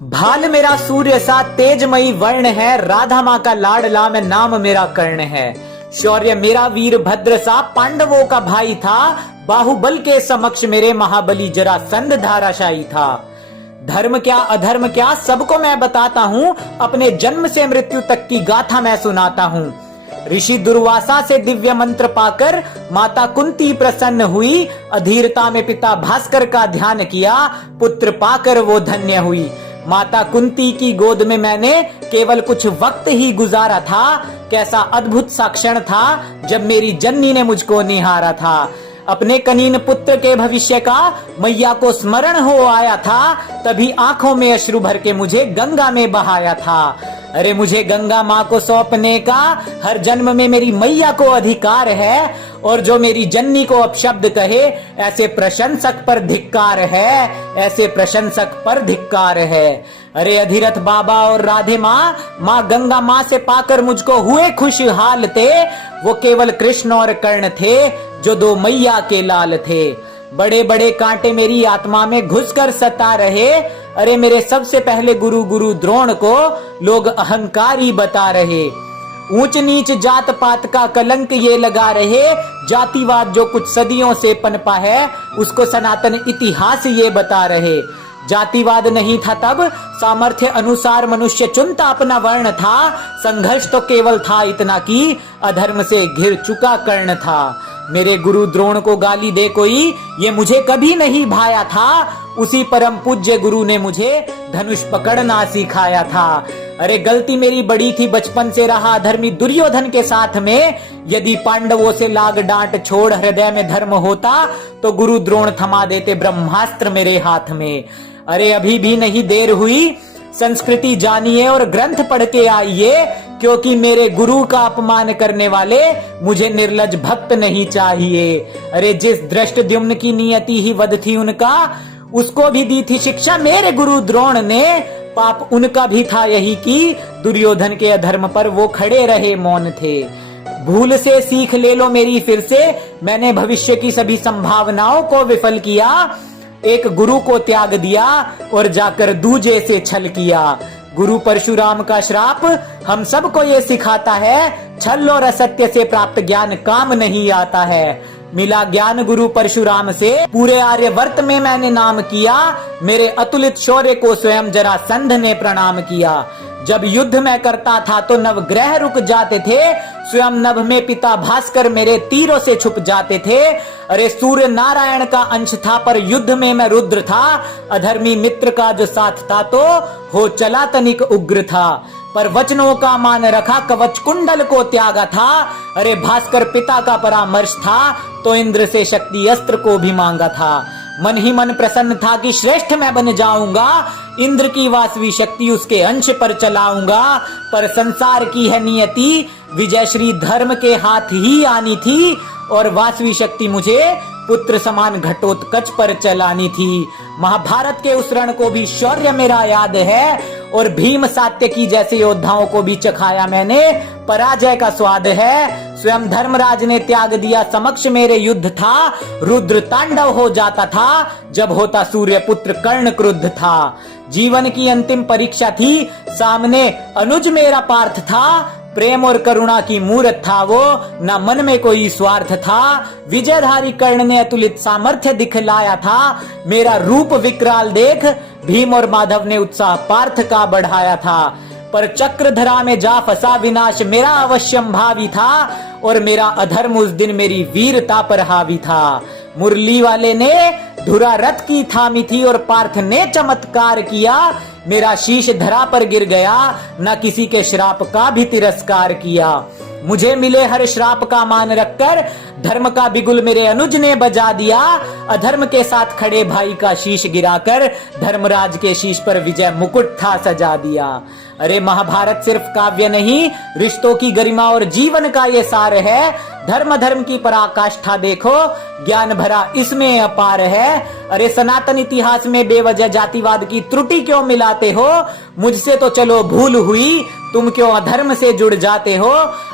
भाल मेरा सूर्य सा तेजमयी वर्ण है, राधा माँ का लाडला मैं नाम मेरा कर्ण है। शौर्य मेरा वीर भद्र सा पांडवों का भाई था, बाहुबल के समक्ष मेरे महाबली जरासंध धाराशायी था। धर्म क्या अधर्म क्या सबको मैं बताता हूँ, अपने जन्म से मृत्यु तक की गाथा मैं सुनाता हूँ। ऋषि दुर्वासा से दिव्य मंत्र पाकर माता कुंती प्रसन्न हुई, अधीरता में पिता भास्कर का ध्यान किया, पुत्र पाकर वो धन्य हुई। माता कुंती की गोद में मैंने केवल कुछ वक्त ही गुजारा था, कैसा अद्भुत सा क्षण था जब मेरी जननी ने मुझको निहारा था। अपने कनीन पुत्र के भविष्य का मैया को स्मरण हो आया था, तभी आंखों में अश्रु भर के मुझे गंगा में बहाया था। अरे मुझे गंगा माँ को सौंपने का हर जन्म में मेरी मैया को अधिकार है, और जो मेरी जननी को अपशब्द कहे ऐसे प्रशंसक पर धिक्कार है, ऐसे प्रशंसक पर धिक्कार है। अरे अधिरथ बाबा और राधे माँ गंगा माँ से पाकर मुझको हुए खुशहाल थे। वो केवल कृष्ण और कर्ण थे जो दो मैया के लाल थे। बड़े बड़े कांटे मेरी आत्मा में घुसकर सता रहे। अरे मेरे सबसे पहले गुरु द्रोण को लोग अहंकारी बता रहे। ऊंच नीच जात पात का कलंक ये लगा रहे, जातिवाद जो कुछ सदियों से पनपा है उसको सनातन इतिहास ये बता रहे। जातिवाद नहीं था तब, सामर्थ्य अनुसार मनुष्य चुनता अपना वर्ण था। संघर्ष तो केवल था इतना कि अधर्म से घिर चुका कर्ण था। मेरे गुरु द्रोण को गाली दे कोई, ये मुझे कभी नहीं भाया था। उसी परम पूज्य गुरु ने मुझे धनुष पकड़ना सिखाया था। अरे गलती मेरी बड़ी थी, बचपन से रहा धर्मी दुर्योधन के साथ में। यदि पांडवों से लाग डांट छोड़ हृदय में धर्म होता तो गुरु द्रोण थमा देते ब्रह्मास्त्र मेरे हाथ में। अरे अभी भी नहीं देर हुई, संस्कृति जानिए और ग्रंथ पढ़ के आइए, क्योंकि मेरे गुरु का अपमान करने वाले मुझे निर्लज भक्त नहीं चाहिए। अरे जिस दृष्टद्युम्न की नियति ही वध थी उनका, उसको भी दी थी शिक्षा मेरे गुरु द्रोण ने। पाप उनका भी था यही कि दुर्योधन के अधर्म पर वो खड़े रहे मौन थे। भूल से सीख ले लो मेरी फिर से, मैंने भविष्य की सभी संभावनाओं को विफल किया। एक गुरु को त्याग दिया और जाकर दूजे से छल किया। गुरु परशुराम का श्राप हम सबको ये सिखाता है, छल और असत्य से प्राप्त ज्ञान काम नहीं आता है। मिला ज्ञान गुरु परशुराम से, पूरे आर्यवर्त में मैंने नाम किया। मेरे अतुलित शौर्य को स्वयं जरासंध ने प्रणाम किया। जब युद्ध में करता था तो नवग्रह रुक जाते थे, स्वयं नभ में पिता भास्कर मेरे तीरों से छुप जाते थे। अरे सूर्य नारायण का अंश था पर युद्ध में मैं रुद्र था। अधर्मी मित्र का जो साथ था तो हो चला तनिक उग्र था, पर वचनों का मान रखा कवच कुंडल को त्यागा था। अरे भास्कर पिता का परामर्श था तो इंद्र से शक्ति अस्त्र को भी मांगा था। मन ही मन प्रसन्न था कि श्रेष्ठ मैं बन जाऊंगा, इंद्र की वासवी शक्ति उसके अंश पर चलाऊंगा। पर संसार की है नियति, विजय श्री धर्म के हाथ ही आनी थी, और वासवी शक्ति मुझे पुत्र समान घटोत्कच पर चलानी थी। महाभारत के उस रण को भी शौर्य मेरा याद है, और भीम सात्यकी जैसे योद्धाओं को भी चखाया मैंने, पराजय का स्वाद है। स्वयं धर्मराज ने त्याग दिया समक्ष मेरे युद्ध था, रुद्र तांडव हो जाता था जब होता सूर्य पुत्र कर्ण क्रुद्ध था। जीवन की अंतिम परीक्षा थी, सामने अनुज मेरा पार्थ था। प्रेम और करुणा की मूर्त था वो, न मन में कोई स्वार्थ था। विजयधारी कर्ण ने अतुलित सामर्थ्य दिखलाया था, मेरा रूप विकराल देख भीम और माधव ने उत्साह पार्थ का बढ़ाया था। पर चक्रधरा में जा फंसा विनाश मेरा अवश्यम भावी था, और मेरा अधर्म उस दिन मेरी वीरता पर हावी था। मुरली वाले ने धुरा रथ की थामी थी और पार्थ ने चमत्कार किया। मेरा शीश धरा पर गिर गया, न किसी के श्राप का भी तिरस्कार किया। मुझे मिले हर श्राप का मान रखकर धर्म का बिगुल मेरे अनुज ने बजा दिया। अधर्म के साथ खड़े भाई का शीश गिराकर धर्मराज के शीश पर विजय मुकुट था सजा दिया। अरे महाभारत सिर्फ काव्य नहीं, रिश्तों की गरिमा और जीवन का ये सार है। धर्म धर्म की पराकाष्ठा देखो, ज्ञान भरा इसमें अपार है। अरे सनातन इतिहास में बेवजह जातिवाद की त्रुटि क्यों मिलाते हो? मुझसे तो चलो भूल हुई, तुम क्यों अधर्म से जुड़ जाते हो?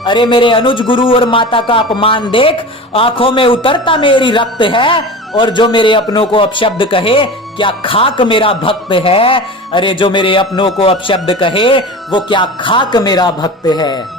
अरे मेरे अनुज गुरु और माता का अपमान देख, आंखों में उतरता मेरी रक्त है। और जो मेरे अपनों को अपशब्द कहे, क्या खाक मेरा भक्त है। अरे जो मेरे अपनों को अपशब्द कहे, वो क्या खाक मेरा भक्त है।